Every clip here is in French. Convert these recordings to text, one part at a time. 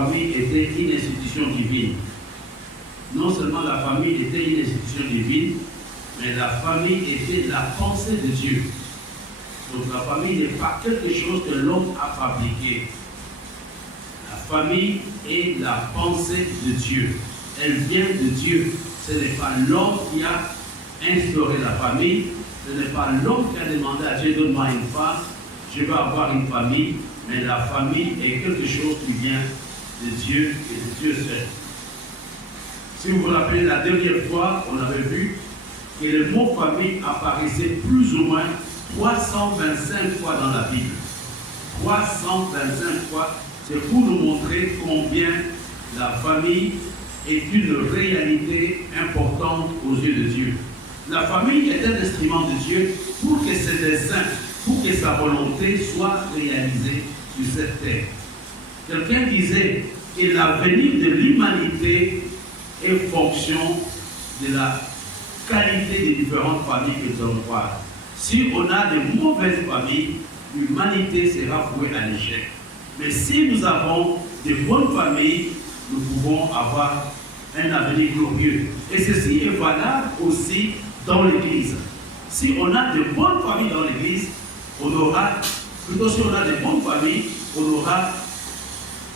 famille était une institution divine. Non seulement la famille était une institution divine, mais la famille était la pensée de Dieu. Donc la famille n'est pas quelque chose que l'homme a fabriqué. La famille est la pensée de Dieu. Elle vient de Dieu. Ce n'est pas l'homme qui a instauré la famille. Ce n'est pas l'homme qui a demandé à Dieu, donne-moi une femme, je vais avoir une famille. Mais la famille est quelque chose qui vient de Dieu et de Dieu seul. Si vous vous rappelez, la dernière fois, on avait vu que le mot famille apparaissait plus ou moins 325 fois dans la Bible. 325 fois, c'est pour nous montrer combien la famille est une réalité importante aux yeux de Dieu. La famille est un instrument de Dieu pour que ses desseins, pour que sa volonté soit réalisée sur cette terre. Quelqu'un disait que l'avenir de l'humanité est fonction de la qualité des différentes familles que nous allons voir. Si on a de mauvaises familles, l'humanité sera vouée à l'échec. Mais si nous avons de bonnes familles, nous pouvons avoir un avenir glorieux. Et ceci est valable aussi dans l'Église. Si on a de bonnes familles dans l'Église, on aura, plutôt si on a de bonnes familles, on aura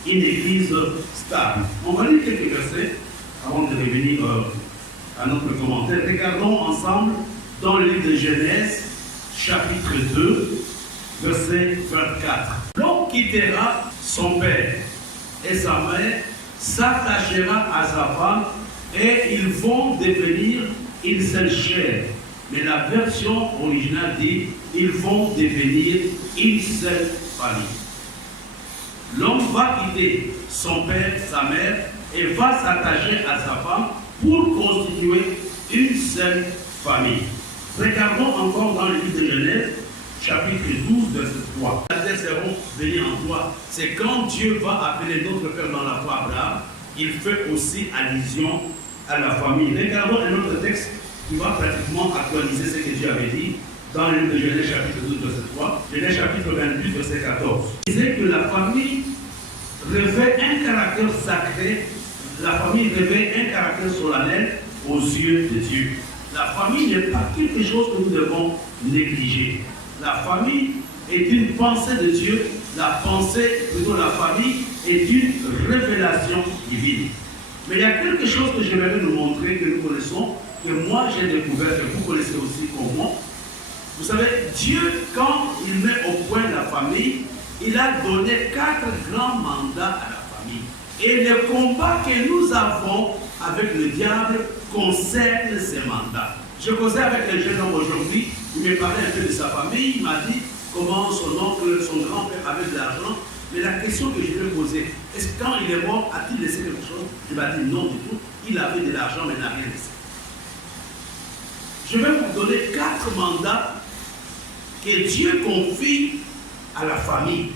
une Église stable. On va lire quelques versets avant de revenir à notre commentaire. Regardons ensemble dans le livre de Genèse, chapitre 2, verset 24. L'homme quittera son père et sa mère, s'attachera à sa femme et ils vont devenir une seule chair. Mais la version originale dit ils vont devenir une seule famille. L'homme va quitter son père, sa mère et va s'attacher à sa femme pour constituer une seule famille. Regardons encore dans le livre de Genèse, chapitre 12, verset 3. La terre sera bénie en toi. C'est quand Dieu va appeler notre Père dans la foi Abraham, il fait aussi allusion à la famille. Regardons un autre texte qui va pratiquement actualiser ce que Dieu avait dit dans le livre de Genèse, chapitre 12, verset 3. Genèse, chapitre 28, verset 14. Il disait que la famille revêt un caractère sacré, la famille revêt un caractère solennel aux yeux de Dieu. La famille n'est pas quelque chose que nous devons négliger. La famille est une pensée de Dieu. La pensée, plutôt la famille, est une révélation divine. Mais il y a quelque chose que j'aimerais nous montrer, que nous connaissons, que moi j'ai découvert, que vous connaissez aussi comme moi. Vous savez, Dieu, quand il met au point la famille, il a donné 4 grands mandats à la famille. Et le combat que nous avons avec le diable concerne ces mandats. Je causais avec un jeune homme aujourd'hui, il me parlait un peu de sa famille, il m'a dit comment son oncle, son grand-père avait de l'argent. Mais la question que je lui ai posée, est-ce que quand il est mort, a-t-il laissé quelque chose? Il m'a dit non du tout, il avait de l'argent mais n'a rien laissé. Je vais vous donner 4 mandats que Dieu confie à la famille.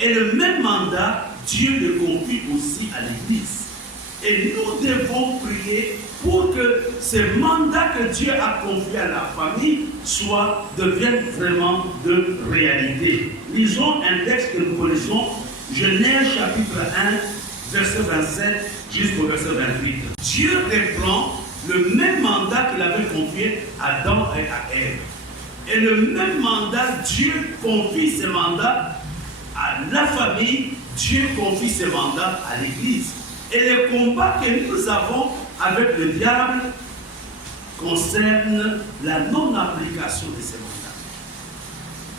Et le même mandat, Dieu le confie aussi à l'Église. Et nous devons prier pour que ce mandat que Dieu a confié à la famille devienne vraiment de réalité. Lisons un texte que nous connaissons, Genèse chapitre 1, verset 27 jusqu'au verset 28. Dieu reprend le même mandat qu'il avait confié à Adam et à Ève. Et le même mandat, Dieu confie ce mandat à la famille, Dieu confie ce mandat à l'Église. Et le combat que nous avons avec le diable concerne la non-application de ces mandats.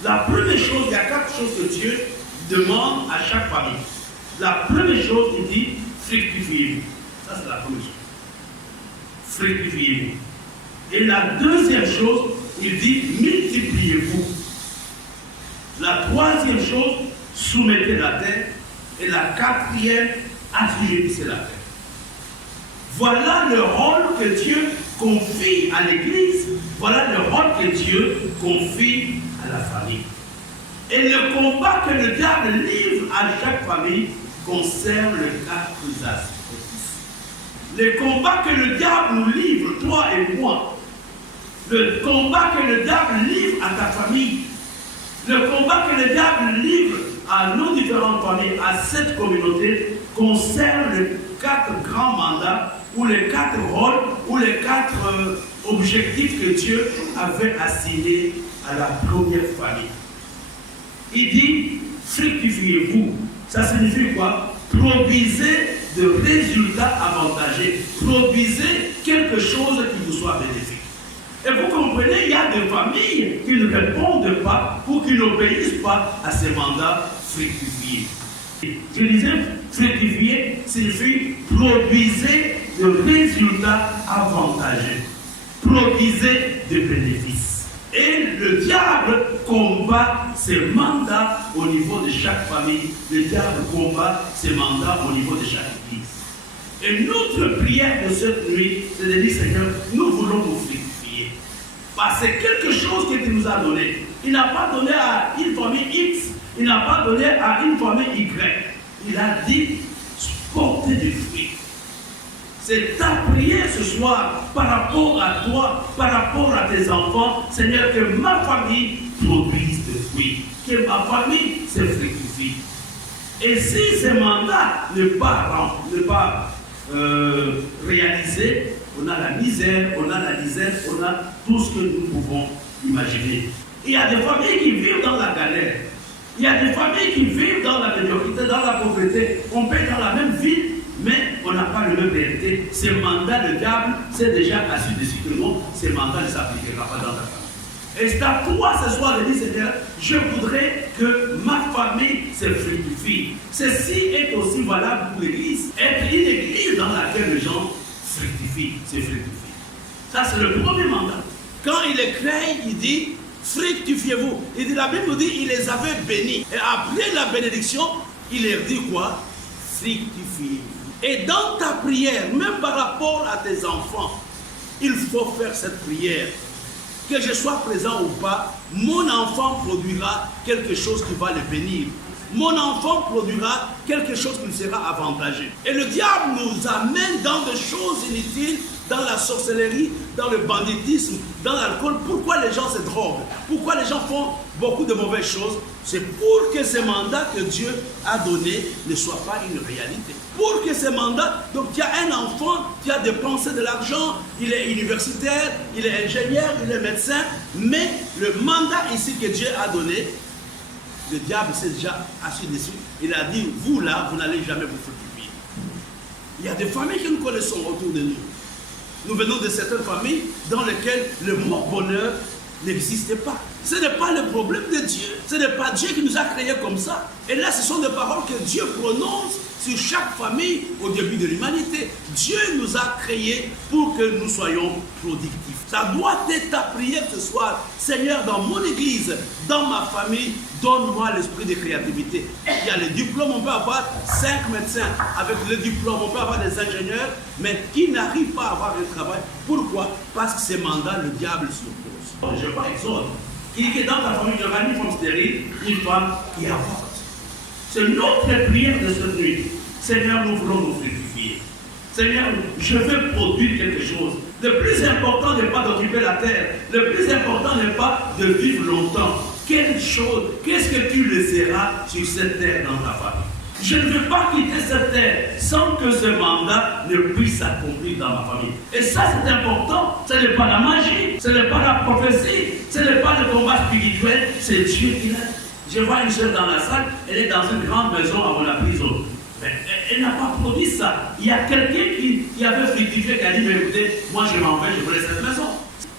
La première chose, il y a 4 choses que Dieu demande à chaque famille. La première chose, il dit, fructifiez-vous. Ça, c'est la première chose. Fructifiez-vous. Et la deuxième chose, il dit, multipliez-vous. La troisième chose, soumettez la terre. Et la quatrième, assujettissez la terre. Voilà le rôle que Dieu confie à l'Église. Voilà le rôle que Dieu confie à la famille. Et le combat que le diable livre à chaque famille concerne les 4 aspects. Le combat que le diable nous livre, toi et moi, le combat que le diable livre à ta famille, le combat que le diable livre à nos différentes familles, à cette communauté, concerne les 4 grands mandats, ou les 4 rôles, ou les 4 objectifs que Dieu avait assignés à la première famille. Il dit, fructifiez-vous. Ça signifie quoi? Produisez de résultats avantageux. Produisez quelque chose qui vous soit bénéfique. Et vous comprenez, il y a des familles qui ne répondent pas ou qui n'obéissent pas à ces mandats fructifiés. Je disais, fructifier signifie produisez de résultats avantageux. Produisez des bénéfices. Et le diable combat ces mandats au niveau de chaque famille. Le diable combat ces mandats au niveau de chaque église. Et notre prière de cette nuit, c'est de dire, Seigneur, nous voulons nous fructifier. Parce que c'est quelque chose que tu nous as donné. Il n'a pas donné à une famille X, il n'a pas donné à une famille Y. Il a dit, portez des fruits. C'est ta prière ce soir par rapport à toi, par rapport à tes enfants. Seigneur, que ma famille produise des fruits. Que ma famille se fructifie. Et si ces mandats ne pas réalisés, on a la misère, on a tout ce que nous pouvons imaginer. Il y a des familles qui vivent dans la galère. Il y a des familles qui vivent dans la médiocrité, dans la pauvreté. On paye dans la même ville, mais on n'a pas la même réalité. Ces mandats de diable, c'est déjà assis dessus que non, ces mandats ne s'appliqueront pas dans ta famille. Et c'est à toi ce soir de dire, Seigneur, je voudrais que ma famille se fructifie. Ceci est aussi valable pour l'Église. Être une Église dans laquelle les gens fructifient, se fructifient. Ça, c'est le premier mandat. Quand il est créé, il dit, fructifiez-vous. Il dit, la Bible nous dit, il les avait bénis. Et après la bénédiction, il leur dit quoi? Fructifiez-vous. Et dans ta prière, même par rapport à tes enfants, il faut faire cette prière. Que je sois présent ou pas, mon enfant produira quelque chose qui va le bénir. Mon enfant produira quelque chose qui lui sera avantageux. Et le diable nous amène dans des choses inutiles, dans la sorcellerie, dans le banditisme, dans l'alcool. Pourquoi les gens se droguent? Pourquoi les gens font beaucoup de mauvaises choses? C'est pour que ces mandats que Dieu a donnés ne soient pas une réalité. Pour que ces mandats, donc il y a un enfant qui a dépensé de l'argent, il est universitaire, il est ingénieur, il est médecin, mais le mandat ici que Dieu a donné, le diable s'est déjà assis dessus. Il a dit, vous là, vous n'allez jamais vous fructifier. Il y a des familles que nous connaissons autour de nous. Nous venons de certaines familles dans lesquelles le mot bonheur n'existait pas. Ce n'est pas le problème de Dieu. Ce n'est pas Dieu qui nous a créés comme ça. Et là, ce sont des paroles que Dieu prononce sur chaque famille au début de l'humanité. Dieu nous a créés pour que nous soyons productifs. Ça doit être ta prière ce soir. Seigneur, dans mon église, dans ma famille, donne-moi l'esprit de créativité. Il y a les diplômes, on peut avoir 5 médecins. Avec le diplôme, on peut avoir des ingénieurs, mais qui n'arrivent pas à avoir un travail. Pourquoi? Parce que ces mandats, le diable s'oppose. Je prends exemple. Il dit que dans ta famille, il y aura une femme stérile, une femme qui avorte. C'est notre prière de cette nuit. Seigneur, nous voulons nous fructifier. Seigneur, je veux produire quelque chose. Le plus important n'est pas d'occuper la terre. Le plus important n'est pas de vivre longtemps. Quelle chose, qu'est-ce que tu laisseras sur cette terre dans ta famille? Je ne veux pas quitter cette terre sans que ce mandat ne puisse s'accomplir dans ma famille. Et ça, c'est important. Ce n'est pas la magie, ce n'est pas la prophétie, ce n'est pas le combat spirituel, c'est Dieu qui l'a. Je vois une soeur dans la salle, elle est dans une grande maison avant la prison. Mais elle n'a pas produit ça. Il y a quelqu'un qui avait fructifié, qui a dit, mais écoutez, moi je m'en vais, je voulais cette maison.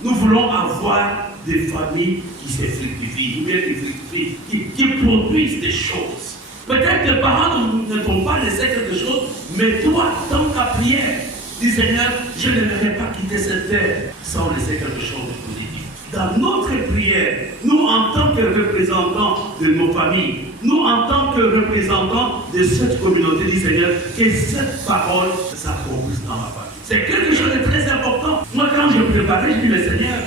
Nous voulons avoir des familles qui se fructifient, ou bien qui fructifient, qui produisent des choses. Peut-être que les parents ne t'ont pas laissé quelque chose, mais toi, dans ta prière, dis Seigneur, je n'aimerais pas quitter cette terre sans laisser quelque chose de positif. Dans notre prière, nous en tant que représentants de nos familles, nous en tant que représentants de cette communauté, dis Seigneur, que cette parole s'accomplisse dans ma famille. C'est quelque chose de très important. Moi, quand je préparais, je dis, mais Seigneur,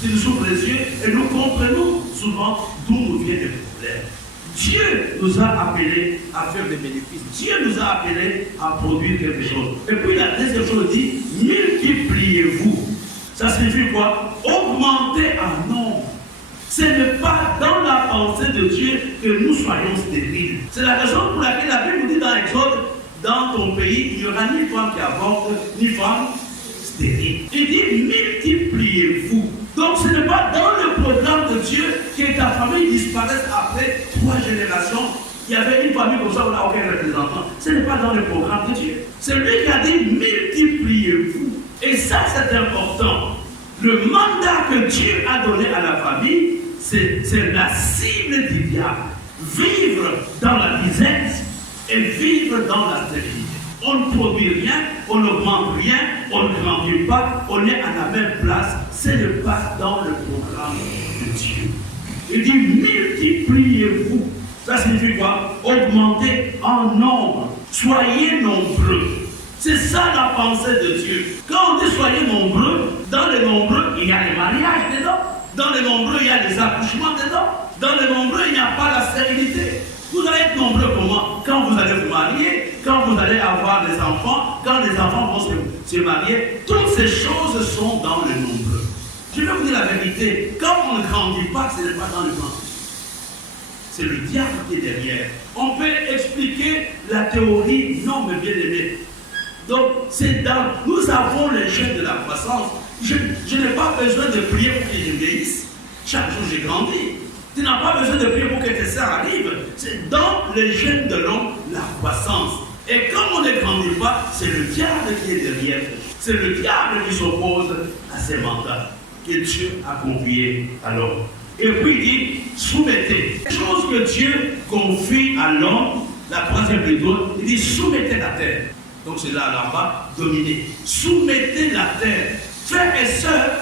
tu nous ouvres les yeux et nous comprenons souvent d'où nous viennent les problèmes. Dieu nous a appelés à faire des bénéfices. Dieu nous a appelés à produire quelque chose. Et puis la deuxième chose dit, multipliez-vous. Ça signifie quoi? Augmenter en nombre. Ce n'est pas dans la pensée de Dieu que nous soyons stériles. C'est la raison pour laquelle la Bible nous dit dans Exode, dans ton pays, il n'y aura ni femme qui avorte, ni femme stérile. Il dit, multipliez-vous. Donc ce n'est pas dans le programme de Dieu que ta famille disparaisse après 3 générations. Il y avait une famille comme ça, on n'a aucun représentant. Ce n'est pas dans le programme de Dieu. C'est lui qui a dit, multipliez-vous. Et ça, c'est important. Le mandat que Dieu a donné à la famille, c'est la cible du diable. Vivre dans la disette et vivre dans la stérilité. On ne produit rien, on n'augmente rien, on ne grandit pas, on est à la même place. Ce n'est pas dans le programme de Dieu. Il dit multipliez-vous. Ça signifie quoi? Augmentez en nombre. Soyez nombreux. C'est ça la pensée de Dieu. Quand on dit soyez nombreux, dans les nombreux, il y a les mariages dedans. Dans les nombreux, il y a les accouchements dedans. Dans les nombreux, il n'y a pas la stérilité. Vous allez être nombreux comment? Quand vous allez vous marier, quand vous allez avoir des enfants, quand les enfants vont se marier. Toutes ces choses sont dans le nombreux. Je vais vous dire la vérité. Quand on ne grandit pas, ce n'est pas dans le plan. C'est le diable qui est derrière. On peut expliquer la théorie, non, mais bien aimé. Donc, c'est dans. Nous avons les gènes de la croissance. Je n'ai pas besoin de prier pour qu'ils vieillissent. Chaque jour, j'ai grandi. Tu n'as pas besoin de prier pour que tes sœurs arrivent. C'est dans les gènes de l'homme, la croissance. Et comme on ne grandit pas, c'est le diable qui est derrière. C'est le diable qui s'oppose à ces mandats que Dieu a confiés à l'homme. Et puis il dit, soumettez. Chose que Dieu confie à l'homme, la troisième plutôt, il dit, soumettez la terre. Donc c'est là en bas, dominer. Soumettez la terre. Frères et sœurs,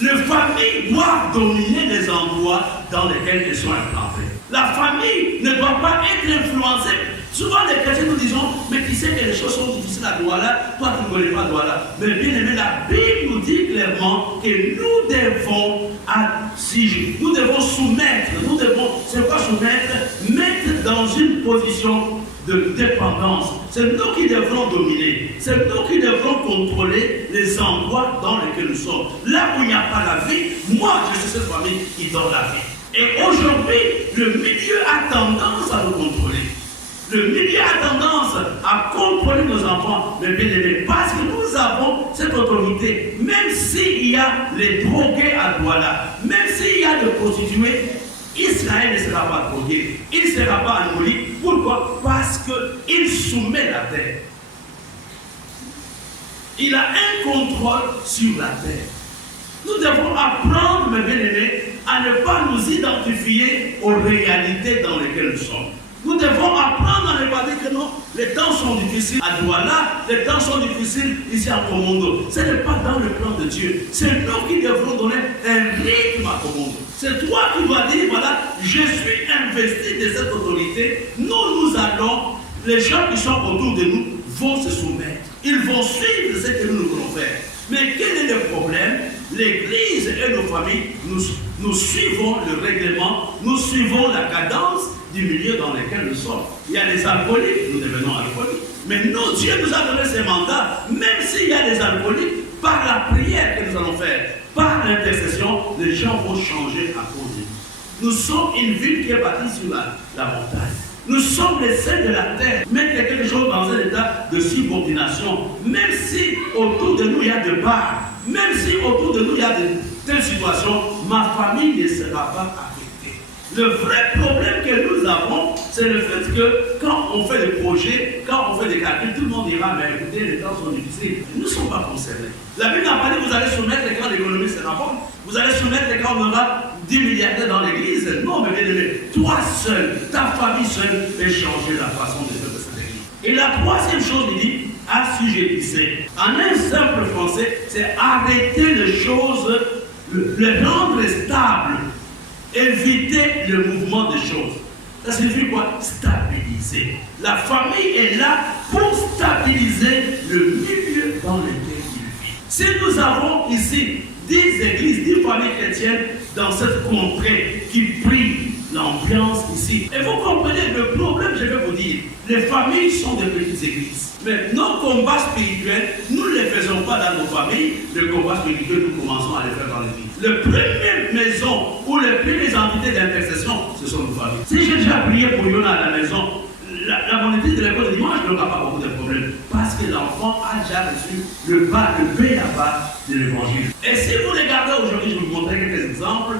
les familles doivent dominer les endroits dans lesquels elles sont implantées. La famille ne doit pas être influencée. Souvent les chrétiens nous disons, mais tu sais que les choses sont difficiles à Douala, toi tu ne connais pas Douala. Mais bien aimé, la Bible nous dit clairement que nous devons soumettre, c'est quoi soumettre? Mettre dans une position de dépendance. C'est nous qui devrons dominer. C'est nous qui devrons contrôler les endroits dans lesquels nous sommes. Là où il n'y a pas la vie, moi je suis cette famille qui donne la vie. Et aujourd'hui, le milieu a tendance à nous contrôler. Le milieu a tendance à contrôler nos enfants, mais bien aimés, parce que nous avons cette autorité. Même s'il y a les drogués à Douala, même s'il y a des prostituées, Israël ne sera pas drogué, il ne sera pas annulé. Pourquoi? Parce qu'il soumet la terre. Il a un contrôle sur la terre. Nous devons apprendre, mes bien-aimés, à ne pas nous identifier aux réalités dans lesquelles nous sommes. Nous devons apprendre à ne pas dire que non, les temps sont difficiles à Douala, les temps sont difficiles ici à Komondo. Ce n'est pas dans le plan de Dieu. C'est nous qui devrons donner un rythme à Komondo. C'est toi qui dois dire, voilà, je suis investi de cette autorité. Nous allons, les gens qui sont autour de nous vont se soumettre. Ils vont suivre ce que nous voulons faire. Mais quel est le problème? L'Église et nos familles, nous suivons le règlement, nous suivons la cadence du milieu dans lequel nous sommes. Il y a des alcooliques, nous devenons alcooliques. Mais nous, Dieu nous a donné ces mandats, même s'il y a des alcooliques, par la prière que nous allons faire, par l'intercession, les gens vont changer à cause de nous. Nous sommes une ville qui est bâtie sur la montagne. Nous sommes les saints de la terre. Mettre quelque chose dans un état de subordination, même si autour de nous il y a des bars, même si autour de nous il y a de telles situations, ma famille ne sera pas affectée. Le vrai problème que nous avons, c'est le fait que quand on fait des projets, quand on fait des calculs, tout le monde dira, mais écoutez, les temps sont difficiles. Nous ne sommes pas concernés. La Bible n'a pas dit que vous allez soumettre quand l'économie sera bonne. Vous allez soumettre quand on aura 10 milliardaires dans l'église. Non, mais bien aimé, toi seul, ta famille seule, peut changer la façon de faire de cette église. Et la troisième chose, il dit, assujettissez. En un simple français, c'est arrêter les choses, les rendre stables, éviter le mouvement des choses. Ça signifie quoi? Stabiliser. La famille est là pour stabiliser le milieu dans lequel il vit. Si nous avons ici 10 églises, 10 familles chrétiennes dans cette contrée qui prient l'ambiance ici, et vous comprenez, le problème je vais vous dire, les familles sont des petites églises. Mais nos combats spirituels, nous ne les faisons pas dans nos familles. Le combat spirituel, nous commençons à les faire dans l'église. Les premières maisons ou les premières entités d'intercession, ce sont nos familles. Si j'ai déjà prié pour Yona à la maison, la monitrice de l'école de dimanche n'aura pas beaucoup de problèmes. Parce que l'enfant a déjà reçu le pain à bas de l'évangile. Et si vous regardez aujourd'hui, je vais vous montrer quelques exemples.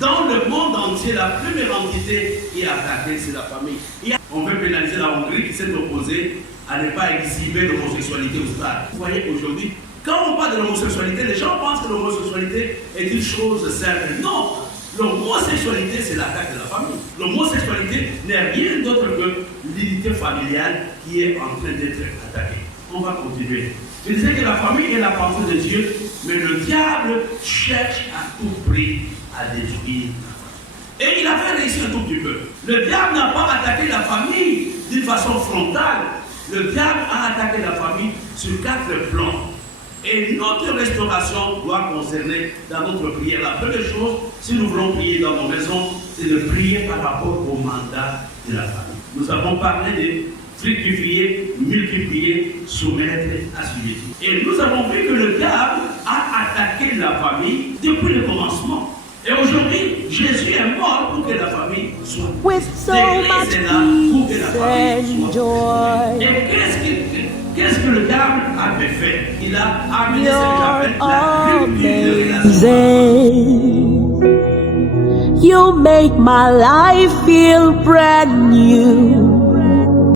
Dans le monde entier, la première entité qui est attaquée, c'est la famille. On veut pénaliser la Hongrie qui s'est opposée à ne pas exhiber l'homosexualité au stade. Vous voyez, aujourd'hui, quand on parle de l'homosexualité, les gens pensent que l'homosexualité est une chose simple. Non, l'homosexualité, c'est l'attaque de la famille. L'homosexualité n'est rien d'autre que l'unité familiale qui est en train d'être attaquée. On va continuer. Je disais que la famille est la pensée de Dieu, mais le diable cherche à tout prix à détruire la famille. Et il a fait réussir un tout petit peu. Le diable n'a pas attaqué la famille d'une façon frontale. Le diable a attaqué la famille sur 4 plans. Et notre restauration doit concerner dans notre prière. La première chose, si nous voulons prier dans nos maisons, c'est de prier par rapport au mandat de la famille. Nous avons parlé de fructifier, multiplier, soumettre, assujettir. Et nous avons vu que le diable a attaqué la famille depuis le commencement. Et aujourd'hui, Jésus est mort pour que la famille soit. With so much peace and joy. Et qu'est-ce que le diable avait fait? Il a amené ce que j'appelle la rupture de relation. You make my life feel brand new.